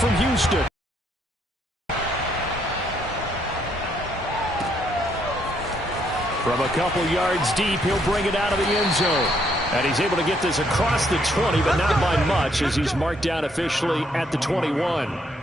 from Houston. From a couple yards deep, he'll bring it out of the end zone. And he's able to get this across the 20, but not by much, as he's marked down officially at the 21.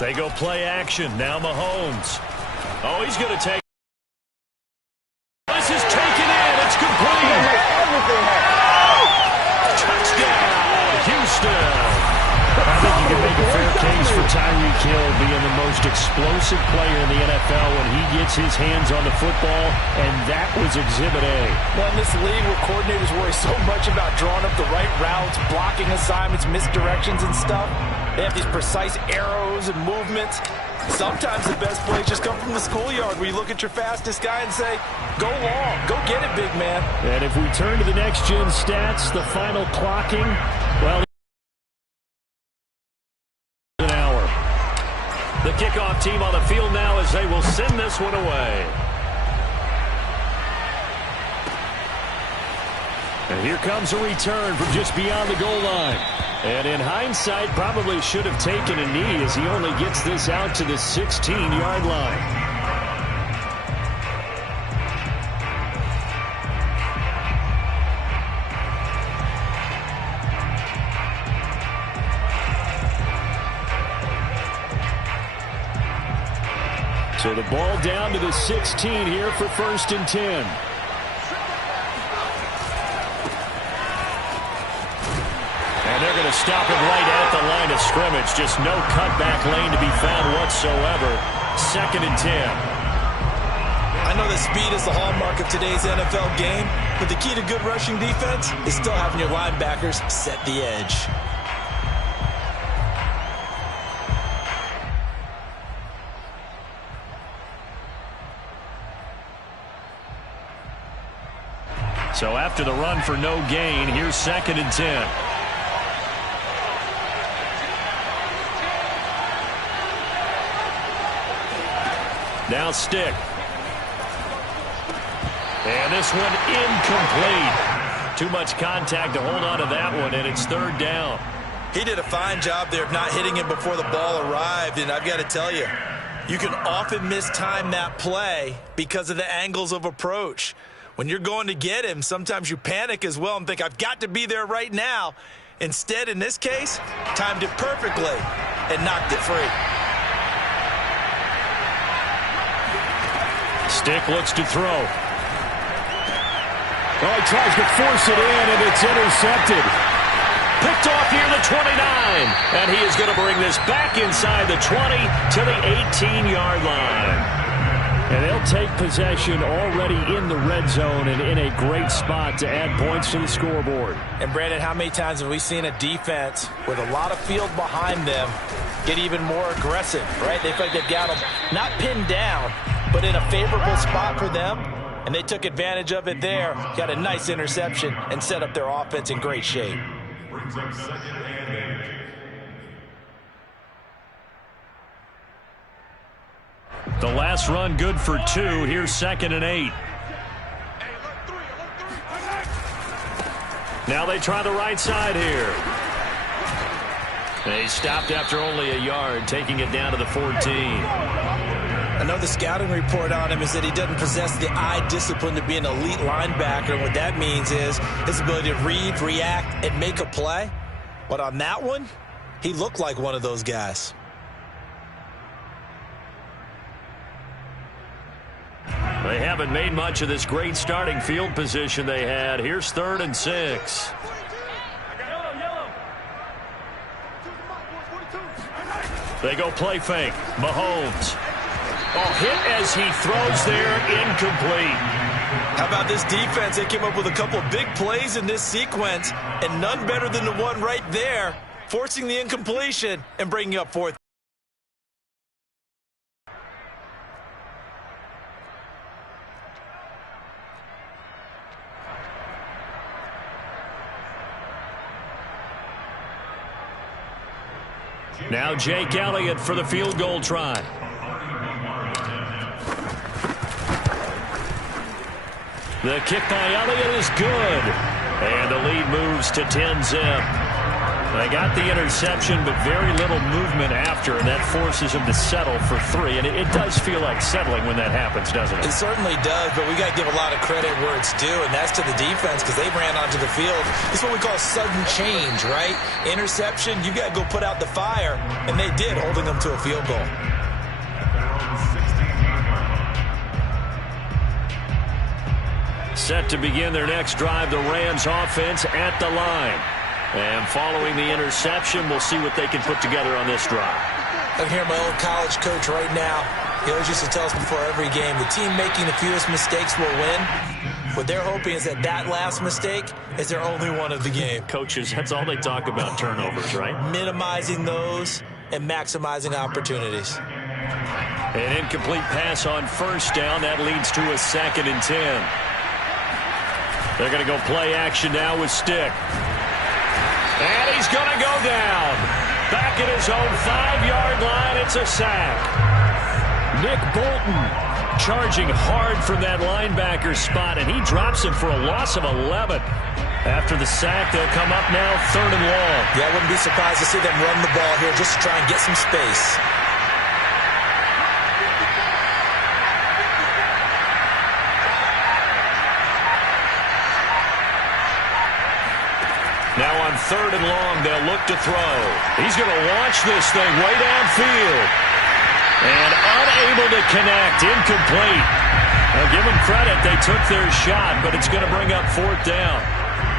They go play action. Now Mahomes. Oh, he's going to take. This is taken in. It's complete. Touchdown, Houston. I think you can make a fair case for Tyreek Hill being the most explosive player in the NFL when he gets his hands on the football, and that was Exhibit A. Well, in this league where coordinators worry so much about drawing up the right routes, blocking assignments, misdirections and stuff, they have these precise arrows and movements. Sometimes the best plays just come from the schoolyard where you look at your fastest guy and say, go long, go get it, big man. And if we turn to the next-gen stats, the final clocking, well, an hour. The kickoff team on the field now as they will send this one away. And here comes a return from just beyond the goal line. And in hindsight, probably should have taken a knee as he only gets this out to the 16-yard line. So the ball down to the 16 here for 1st and 10. They're going to stop it right at the line of scrimmage. Just no cutback lane to be found whatsoever. 2nd and 10. I know that speed is the hallmark of today's NFL game, but the key to good rushing defense is still having your linebackers set the edge. So after the run for no gain, here's 2nd and 10. Now stick. And this one incomplete. Too much contact to hold on to that one, and it's 3rd down. He did a fine job there of not hitting him before the ball arrived, and I've got to tell you, you can often mistime that play because of the angles of approach. When you're going to get him, sometimes you panic as well and think, I've got to be there right now. Instead, in this case, timed it perfectly and knocked it free. Stick looks to throw. Oh, he tries to force it in, and it's intercepted. Picked off near the 29. And he is going to bring this back inside the 20 to the 18-yard line. And they'll take possession already in the red zone and in a great spot to add points to the scoreboard. And, Brandon, how many times have we seen a defense with a lot of field behind them get even more aggressive, right? They feel like they've got them not pinned down, but in a favorable spot for them, and they took advantage of it there, got a nice interception, and set up their offense in great shape. The last run good for 2. Here's 2nd and 8. Now they try the right side here. They stopped after only a yard, taking it down to the 14. I know the scouting report on him is that he doesn't possess the eye discipline to be an elite linebacker. And what that means is his ability to read, react, and make a play. But on that one, he looked like one of those guys. They haven't made much of this great starting field position they had. Here's 3rd and 6. They go play fake. Mahomes. Oh, hit as he throws there, incomplete. How about this defense? They came up with a couple big plays in this sequence, and none better than the one right there, forcing the incompletion and bringing up fourth. Now Jake Elliott for the field goal try. The kick by Elliott is good. And the lead moves to 10-zip. They got the interception, but very little movement after, and that forces them to settle for 3. And it does feel like settling when that happens, doesn't it? It certainly does, but we got to give a lot of credit where it's due, and that's to the defense because they ran onto the field. It's what we call sudden change, right? Interception, you got to go put out the fire, and they did, holding them to a field goal. Set to begin their next drive, the Rams offense at the line. And following the interception, we'll see what they can put together on this drive. I can hear my old college coach right now. He always used to tell us before every game, the team making the fewest mistakes will win. What they're hoping is that last mistake is their only one of the game. Coaches, that's all they talk about, turnovers, right? Minimizing those and maximizing opportunities. An incomplete pass on first down. That leads to a 2nd and 10. They're going to go play action now with Stick. And he's going to go down. Back at his own 5-yard line, it's a sack. Nick Bolton charging hard from that linebacker spot, and he drops him for a loss of 11. After the sack, they'll come up now 3rd and long. Yeah, I wouldn't be surprised to see them run the ball here just to try and get some space. Now on 3rd and long, they'll look to throw. He's going to launch this thing way downfield. And unable to connect, incomplete. I'll give them credit, they took their shot, but it's going to bring up 4th down.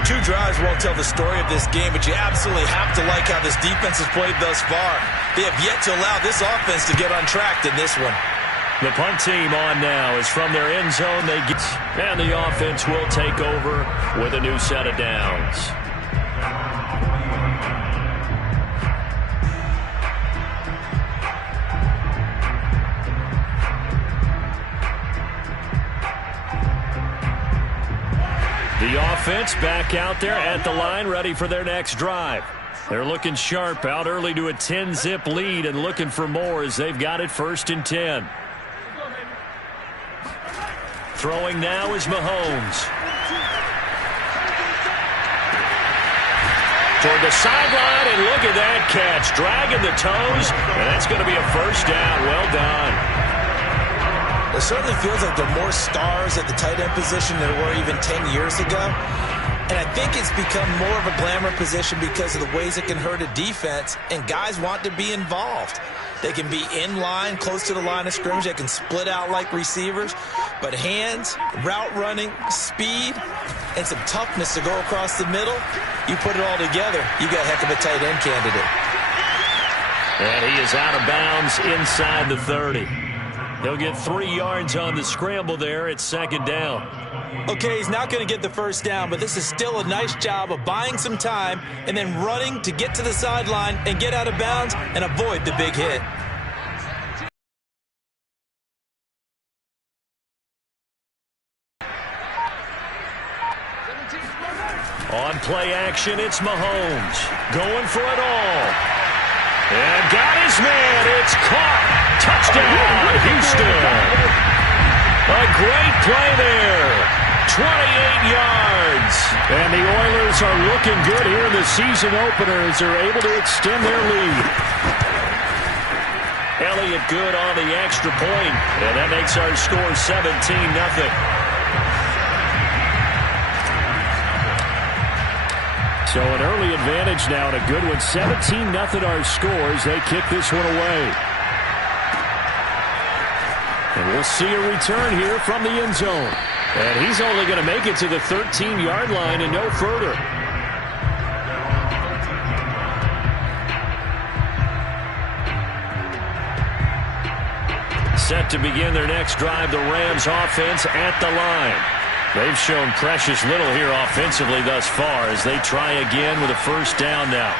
2 drives won't tell the story of this game, but you absolutely have to like how this defense has played thus far. They have yet to allow this offense to get untracked in this one. The punt team on now is from their end zone. And the offense will take over with a new set of downs. The offense back out there at the line, ready for their next drive. They're looking sharp, out early to a 10-zip lead and looking for more as they've got it 1st and 10. Throwing now is Mahomes. Toward the sideline, and look at that catch. Dragging the toes, and that's going to be a 1st down. Well done. It certainly feels like there are more stars at the tight end position than there were even 10 years ago. And I think it's become more of a glamour position because of the ways it can hurt a defense, and guys want to be involved. They can be in line, close to the line of scrimmage. They can split out like receivers. But hands, route running, speed, and some toughness to go across the middle, you put it all together, you got a heck of a tight end candidate. And he is out of bounds inside the 30. He'll get 3 yards on the scramble there at 2nd down. Okay, he's not going to get the 1st down, but this is still a nice job of buying some time and then running to get to the sideline and get out of bounds and avoid the big hit. On play action, it's Mahomes going for it all. And got his man. It's caught. Touchdown, Houston. A great play there. 28 yards. And the Oilers are looking good here in the season opener as they're able to extend their lead. Elliott good on the extra point. And that makes our score 17-0. So an early advantage now and a good one. 17-0 our scores. They kick this one away. And we'll see a return here from the end zone. And he's only going to make it to the 13-yard line and no further. Set to begin their next drive, the Rams offense at the line. They've shown precious little here offensively thus far as they try again with a first down now.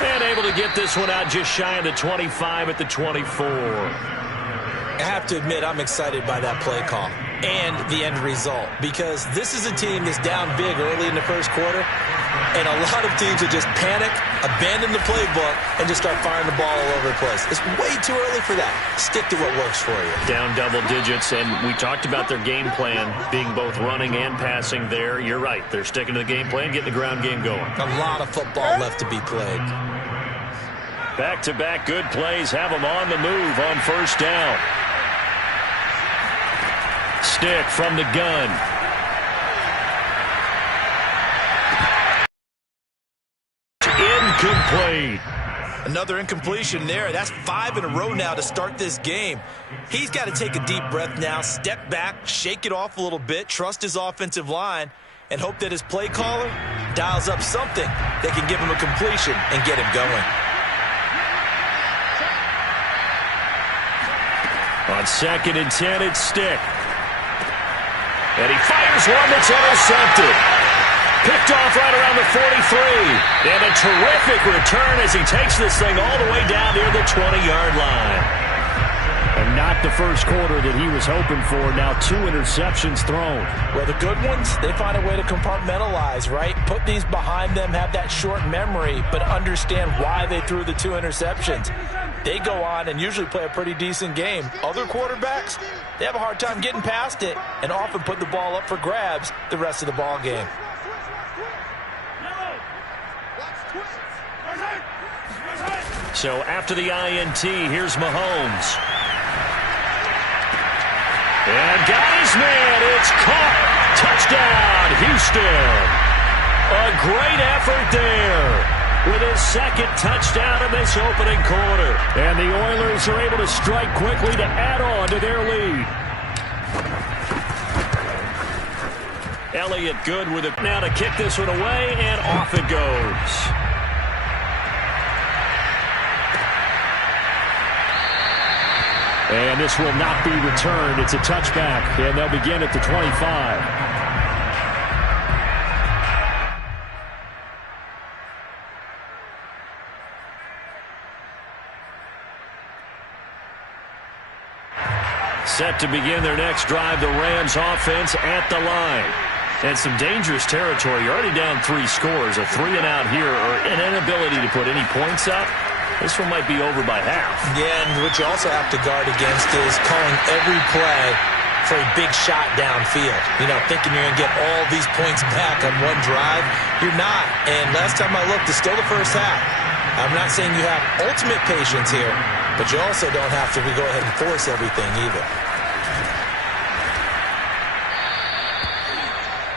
And able to get this one out just shy of the 25 at the 24. I have to admit, I'm excited by that play call and the end result, because this is a team that's down big early in the first quarter, and a lot of teams will just panic, abandon the playbook, and just start firing the ball all over the place. It's way too early for that. Stick to what works for you. Down double digits, and we talked about their game plan being both running and passing there. You're right. They're sticking to the game plan, getting the ground game going. A lot of football left to be played. Back-to-back good plays have them on the move on first down. Stick from the gun. Incomplete. Another incompletion there. That's 5 in a row now to start this game. He's got to take a deep breath now, step back, shake it off a little bit, trust his offensive line, and hope that his play caller dials up something that can give him a completion and get him going. On 2nd and 10, it's Stick. And he fires one that's intercepted. Picked off right around the 43. And a terrific return as he takes this thing all the way down near the 20-yard line. And not the first quarter that he was hoping for. Now 2 interceptions thrown. Well, the good ones, they find a way to compartmentalize, right? Put these behind them, have that short memory, but understand why they threw the 2 interceptions. They go on and usually play a pretty decent game. Other quarterbacks, they have a hard time getting past it and often put the ball up for grabs the rest of the ball game. So after the INT, here's Mahomes. And got his man. It's caught. Touchdown, Houston. A great effort there with his 2nd touchdown in this opening quarter. And the Oilers are able to strike quickly to add on to their lead. Elliott good with it now to kick this one away, and off it goes. And this will not be returned. It's a touchback, and they'll begin at the 25. Set to begin their next drive, the Rams offense at the line. And some dangerous territory. You're already down 3 scores. A 3-and-out here, or an inability to put any points up. This one might be over by half. Yeah, and what you also have to guard against is calling every play for a big shot downfield. You know, thinking you're going to get all these points back on one drive. You're not. And last time I looked, it's still the first half. I'm not saying you have ultimate patience here, but you also don't have to go ahead and force everything either.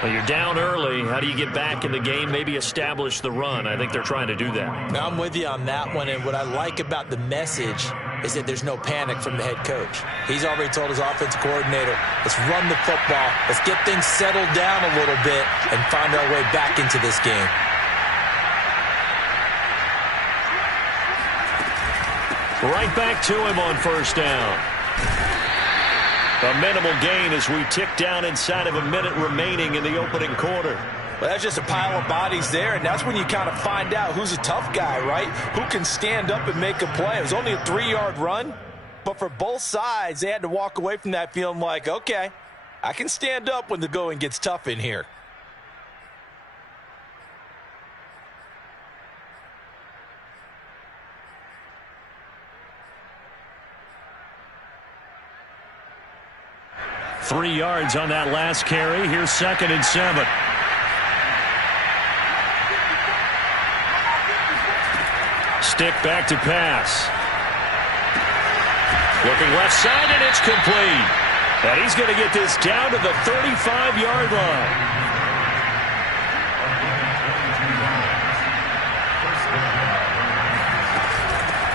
Well, you're down early. How do you get back in the game? Maybe establish the run. I think they're trying to do that. Now, I'm with you on that one, and what I like about the message is that there's no panic from the head coach. He's already told his offensive coordinator, let's run the football, let's get things settled down a little bit and find our way back into this game. Right back to him on first down. A minimal gain as we tick down inside of a minute remaining in the opening quarter. Well, that's just a pile of bodies there, and that's when you kind of find out who's a tough guy, right? Who can stand up and make a play. It was only a 3-yard run, but for both sides, they had to walk away from that feeling like, okay, I can stand up when the going gets tough in here. Three yards on that last carry. Here's 2nd and 7. Stick back to pass. Looking left side, and it's complete. And he's going to get this down to the 35-yard line.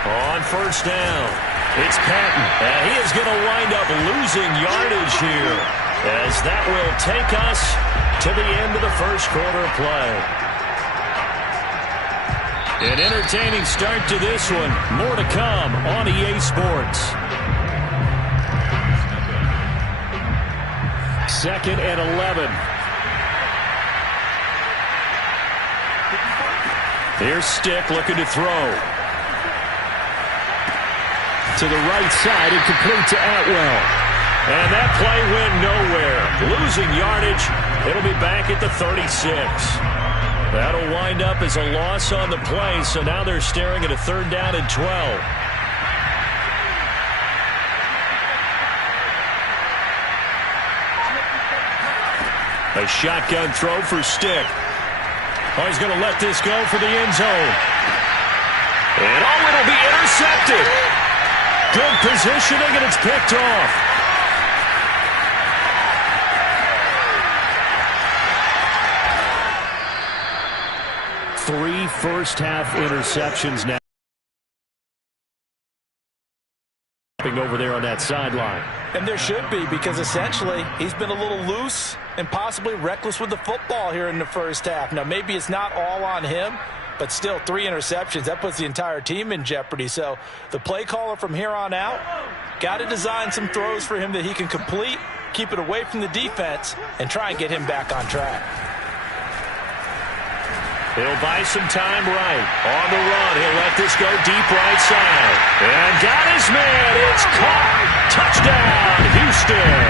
On first down, it's Patton, and he is going to wind up losing yardage here, as that will take us to the end of the first quarter play. An entertaining start to this one. More to come on EA Sports. 2nd and 11. Here's Stick looking to throw. To the right side and complete to Atwell. And that play went nowhere. Losing yardage. It'll be back at the 36. That'll wind up as a loss on the play, so now they're staring at a 3rd down and 12. A shotgun throw for Stick. Oh, he's going to let this go for the end zone. And oh, it'll be intercepted. Good positioning, and it's picked off. Three first-half interceptions now. Over there on that sideline. And there should be, because essentially he's been a little loose and possibly reckless with the football here in the first half. Now, maybe it's not all on him, but still 3 interceptions. That puts the entire team in jeopardy. So the play caller from here on out got to design some throws for him that he can complete, keep it away from the defense, and try and get him back on track. He'll buy some time right. On the run, he'll let this go deep right side. And got his man. It's caught. Touchdown, Houston.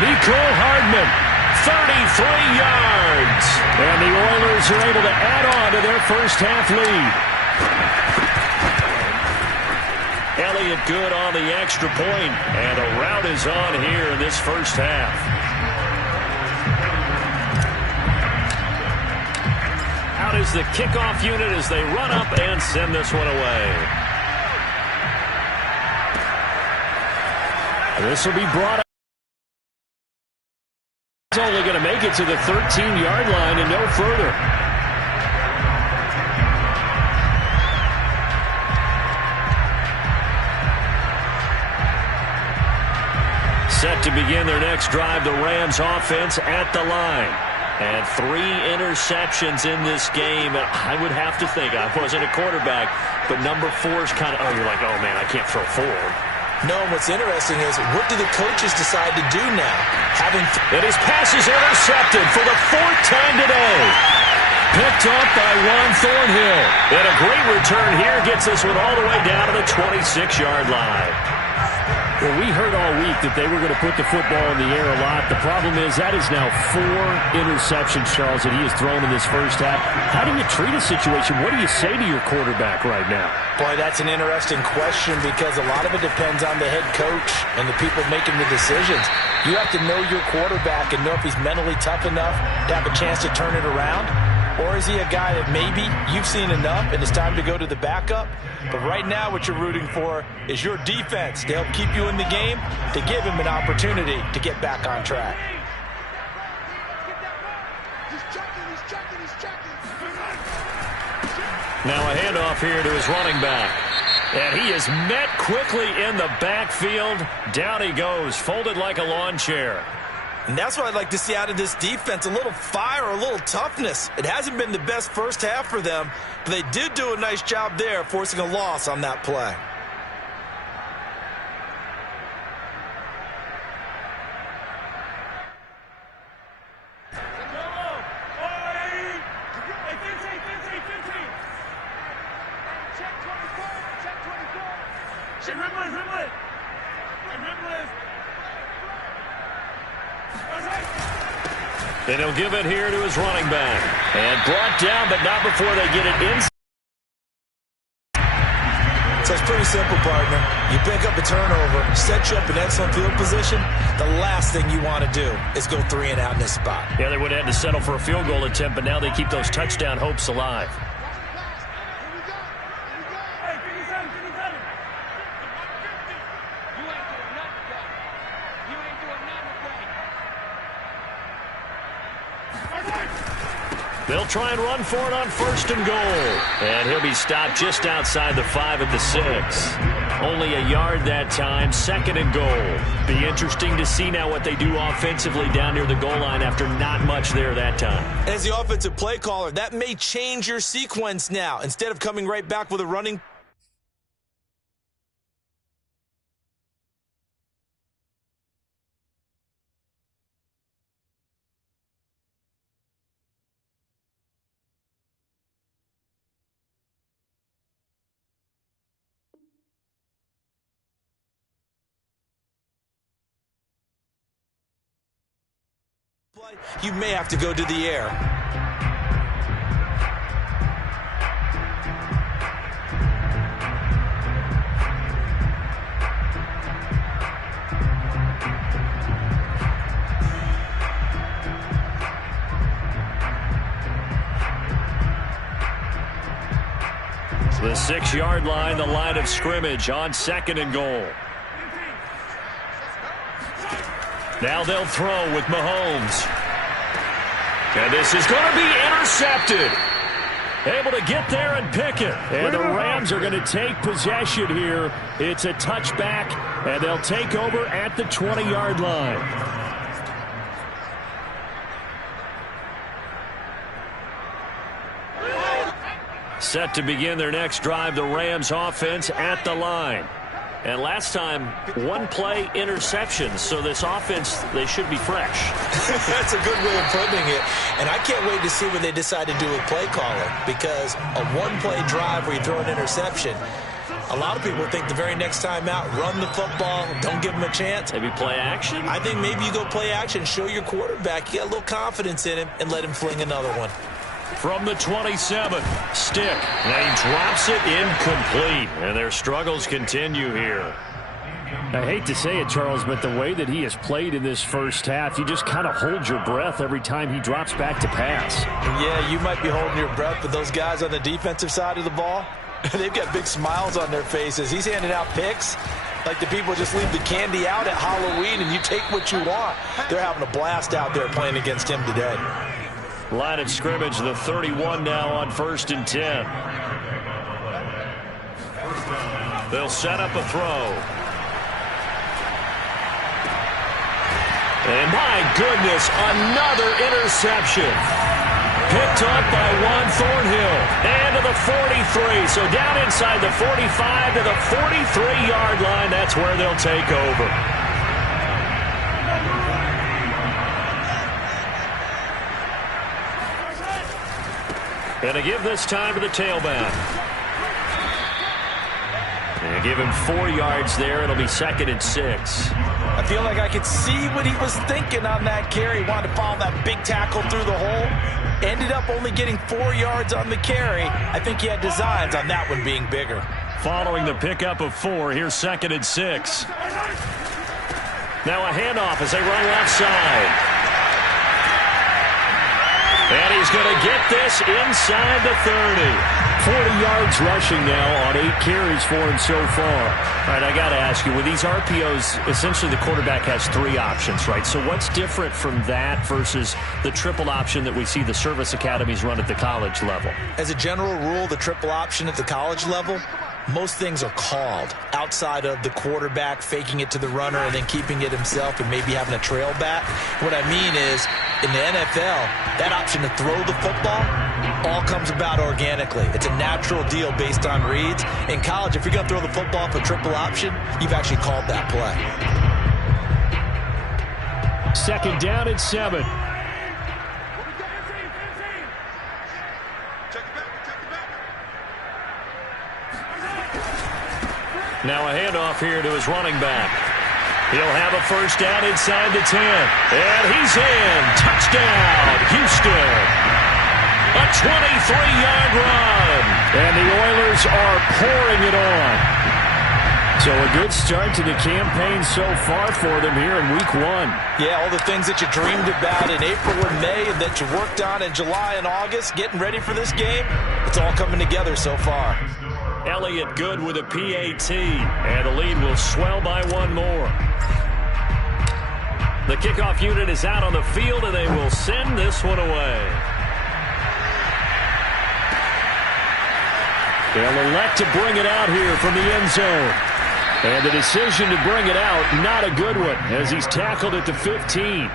Nico Hardman, 33 yards. And the Oilers are able to add on to their first-half lead. Elliott good on the extra point, and a rout is on here in this first half. Out is the kickoff unit as they run up and send this one away. This will be brought up. He's only going to make it to the 13-yard line and no further. Set to begin their next drive, the Rams offense at the line. And 3 interceptions in this game. I would have to think, I wasn't a quarterback, but number 4 is kind of, oh, you're like, oh, man, I can't throw 4. No, what's interesting is, what do the coaches decide to do now? And his pass is intercepted for the 4th time today. Picked up by Juan Thornhill. And a great return here gets this one all the way down to the 26-yard line. Well, we heard all week that they were going to put the football in the air a lot. The problem is that is now 4 interceptions, Charles, that he has thrown in this first half. How do you treat a situation? What do you say to your quarterback right now? Boy, that's an interesting question, because a lot of it depends on the head coach and the people making the decisions. You have to know your quarterback and know if he's mentally tough enough to have a chance to turn it around. Or is he a guy that maybe you've seen enough and it's time to go to the backup? But right now what you're rooting for is your defense to help keep you in the game, to give him an opportunity to get back on track. Now a handoff here to his running back. And he is met quickly in the backfield. Down he goes, folded like a lawn chair. And that's what I'd like to see out of this defense, a little fire, a little toughness. It hasn't been the best first half for them, but they did do a nice job there, forcing a loss on that play. And he'll give it here to his running back. And brought down, but not before they get it in. So it's pretty simple, partner. You pick up a turnover, set you up in excellent field position. The last thing you want to do is go 3 and out in this spot. Yeah, they would have had to settle for a field goal attempt, but now they keep those touchdown hopes alive. They'll try and run for it on 1st and goal. And he'll be stopped just outside the 5 at the 6. Only a yard that time, 2nd and goal. Be interesting to see now what they do offensively down near the goal line after not much there that time. As the offensive play caller, that may change your sequence now. Instead of coming right back with a running You may have to go to the air. The 6-yard line, the line of scrimmage on 2nd and goal. Now they'll throw with Mahomes. And this is going to be intercepted. Able to get there and pick it. And the Rams are going to take possession here. It's a touchback, and they'll take over at the 20-yard line. Set to begin their next drive, the Rams offense at the line. And last time, one-play interception. So this offense, they should be fresh. That's a good way of putting it. And I can't wait to see what they decide to do with play calling. Because a one-play drive where you throw an interception, a lot of people think the very next time out, run the football, don't give them a chance. Maybe play action? I think maybe you go play action, show your quarterback you got a little confidence in him, and let him fling another one. From the 27, Stick. And he drops it incomplete. And their struggles continue here. I hate to say it, Charles, but the way that he has played in this first half, you just kind of hold your breath every time he drops back to pass. Yeah, you might be holding your breath, but those guys on the defensive side of the ball, they've got big smiles on their faces. He's handing out picks like the people just leave the candy out at Halloween and you take what you want. They're having a blast out there playing against him today. Line of scrimmage, the 31 now on 1st and 10. They'll set up a throw. And my goodness, another interception. Picked up by Juan Thornhill. And to the 43. So down inside the 45 to the 43-yard line. That's where they'll take over. And to give this time to the tailback. And give him 4 yards there. It'll be 2nd and 6. I feel like I could see what he was thinking on that carry. He wanted to follow that big tackle through the hole. Ended up only getting 4 yards on the carry. I think he had designs on that one being bigger. Following the pickup of 4, here's 2nd and 6. Now a handoff as they run left side. And he's going to get this inside the 30. 40 yards rushing now on 8 carries for him so far. All right, I got to ask you, with these RPOs, essentially the quarterback has 3 options, right? So what's different from that versus the triple option that we see the service academies run at the college level? As a general rule, the triple option at the college level, most things are called outside of the quarterback faking it to the runner and then keeping it himself and maybe having a trail back. What I mean is, in the NFL, that option to throw the football all comes about organically. It's a natural deal based on reads. In college, if you're going to throw the football for triple option, you've actually called that play. 2nd down and 7. Now a handoff here to his running back. He'll have a first down inside the 10. And he's in. Touchdown, Houston. A 23-yard run. And the Oilers are pouring it on. So a good start to the campaign so far for them here in week 1. Yeah, all the things that you dreamed about in April and May and that you worked on in July and August, getting ready for this game, it's all coming together so far. Elliott good with a PAT, and the lead will swell by 1 more. The kickoff unit is out on the field, and they will send this one away. They'll elect to bring it out here from the end zone. And the decision to bring it out, not a good one, as he's tackled at the 15.